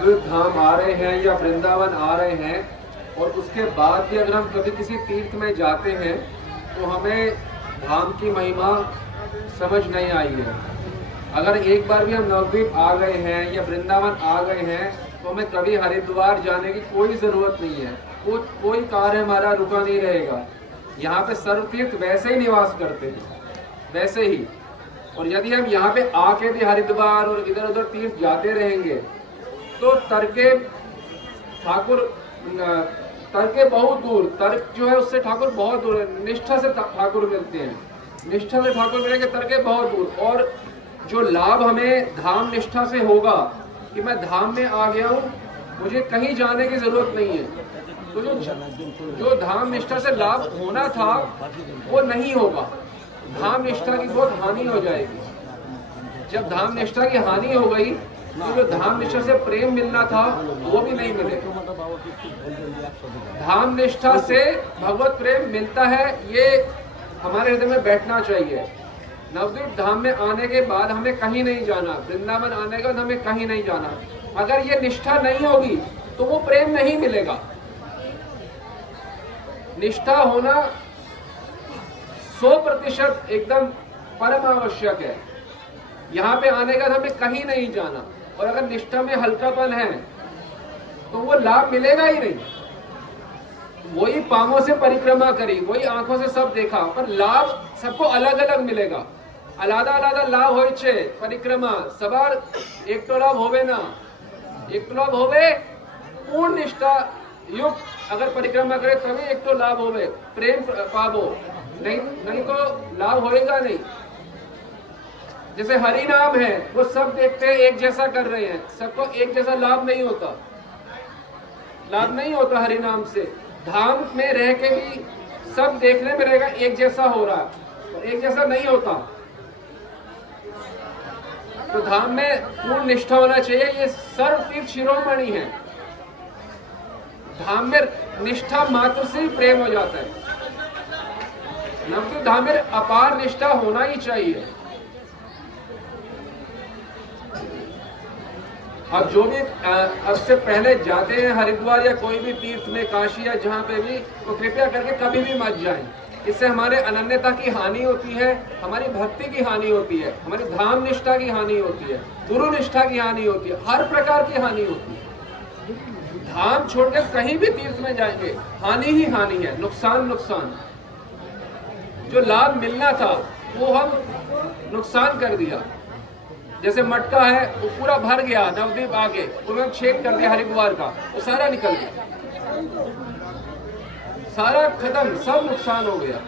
नवद्वीप धाम आ रहे हैं या वृंदावन आ रहे हैं और उसके बाद भी अगर हम कभी किसी तीर्थ में जाते हैं तो हमें धाम की महिमा समझ नहीं आई है। अगर एक बार भी हम नवद्वीप आ गए हैं या वृंदावन आ गए हैं तो हमें कभी हरिद्वार जाने की कोई ज़रूरत नहीं है। कोई कार्य हमारा रुका नहीं रहेगा। यहाँ पे सर्वतीर्थ वैसे ही निवास करते हैं, वैसे ही। और यदि हम यहाँ पे आके भी हरिद्वार और इधर उधर तीर्थ जाते रहेंगे तो तर्के बहुत दूर, तर्क जो है उससे ठाकुर बहुत दूर है। निष्ठा से ठाकुर मिलते हैं, निष्ठा से ठाकुर मिलेंगे तर्के बहुत दूर। और जो लाभ हमें धाम निष्ठा से होगा कि मैं धाम में आ गया हूँ, मुझे कहीं जाने की जरूरत नहीं है, तो जो धाम निष्ठा से लाभ होना था वो नहीं होगा। धाम निष्ठा की बहुत हानि हो जाएगी। जब धाम निष्ठा की हानि हो गई तो जो धाम निष्ठा से प्रेम मिलना था वो भी नहीं मिलेगा। धाम निष्ठा से भगवत प्रेम मिलता है, ये हमारे हृदय में बैठना चाहिए। नवद्वीप धाम में आने के बाद हमें कहीं नहीं जाना, वृंदावन आने के बाद हमें कहीं नहीं जाना। अगर ये निष्ठा नहीं होगी तो वो प्रेम नहीं मिलेगा। निष्ठा होना 100% एकदम परम आवश्यक है। यहाँ पे आने का हमें कहीं नहीं जाना। और अगर निष्ठा में हल्कापन है तो वो लाभ मिलेगा ही नहीं। वही पांवों से परिक्रमा करी, वही आंखों से सब देखा, पर लाभ सबको अलग अलग मिलेगा। आलादा आलादा लाभ होय छे परिक्रमा सवार एक तो लाभ होवे ना, एक तो लाभ होवे पूर्ण निष्ठा युक्त अगर परिक्रमा करे तभी एक तो लाभ होवे, प्रेम पावो, नहीं तो लाभ होएगा नहीं। जैसे हरि नाम है, वो सब देखते हैं एक जैसा कर रहे हैं, सबको एक जैसा लाभ नहीं होता, लाभ नहीं होता हरि नाम से। धाम में रह के भी सब देखने में रहेगा एक जैसा हो रहा है और एक जैसा नहीं होता। तो धाम में पूर्ण निष्ठा होना चाहिए, ये सर्वतीर्थ शिरोमणि है। धाम में निष्ठा मात्र से ही प्रेम हो जाता है। नवद्वीप धाम में अपार निष्ठा होना ही चाहिए। अब जो भी अब से पहले जाते हैं हरिद्वार या कोई भी तीर्थ में, काशी या जहाँ पे भी, तो कृपया करके कभी भी मत जाएं। इससे हमारे अनन्यता की हानि होती है, हमारी भक्ति की हानि होती है, हमारी धाम निष्ठा की हानि होती है, गुरु निष्ठा की हानि होती है, हर प्रकार की हानि होती है। धाम छोड़कर कहीं भी तीर्थ में जाएंगे हानि ही हानि है, नुकसान नुकसान। जो लाभ मिलना था वो हम नुकसान कर दिया। जैसे मटका है वो पूरा भर गया नवद्वीप आके, उन्होंने छेद कर दिया हरिद्वार का, वो सारा निकल गया, सारा खत्म, सब नुकसान हो गया।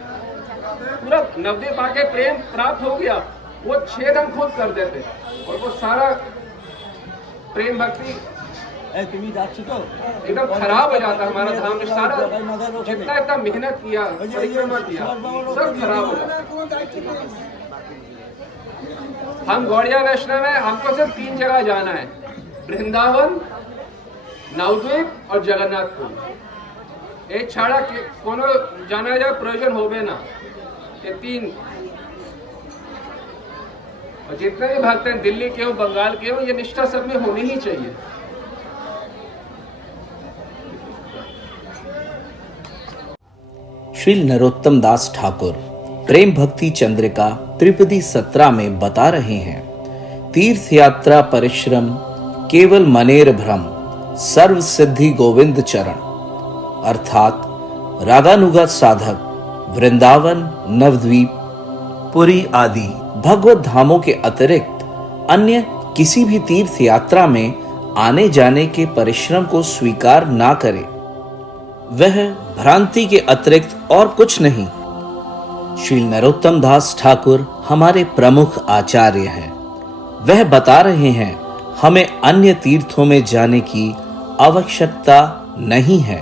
पूरा नवद्वीप आके प्रेम प्राप्त हो गया, वो छेद हम खुद कर देते और वो सारा प्रेम भक्ति एकदम खराब हो जाता। हमारा धाम में सारा जितना इतना मेहनत किया, परिक्रमा किया, सब खराब हो जाता। हम गौड़िया वैष्णव है, हमको सिर्फ 3 जगह जाना है, वृंदावन, नवद्वीप और जगन्नाथपुर। एक छाड़ा कोनो जाना जाए प्रयोजन होवे ना, ये 3। और जितने भी भक्त हैं, दिल्ली के हो, बंगाल के हो, ये निष्ठा सब में होनी ही चाहिए। श्री नरोत्तम दास ठाकुर प्रेम भक्ति चंद्रिका त्रिपदी 17 में बता रहे हैं, तीर्थ यात्रा परिश्रम केवल मनेर भ्रम, सर्व सिद्धि गोविंद चरण। अर्थात रागानुगा साधक वृंदावन, नवद्वीप, पुरी आदि भगवत धामों के अतिरिक्त अन्य किसी भी तीर्थ यात्रा में आने जाने के परिश्रम को स्वीकार ना करे। वह भ्रांति के अतिरिक्त और कुछ नहीं। श्री नरोत्तम दास ठाकुर हमारे प्रमुख आचार्य हैं। वह बता रहे हैं, हमें अन्य तीर्थों में जाने की आवश्यकता नहीं है।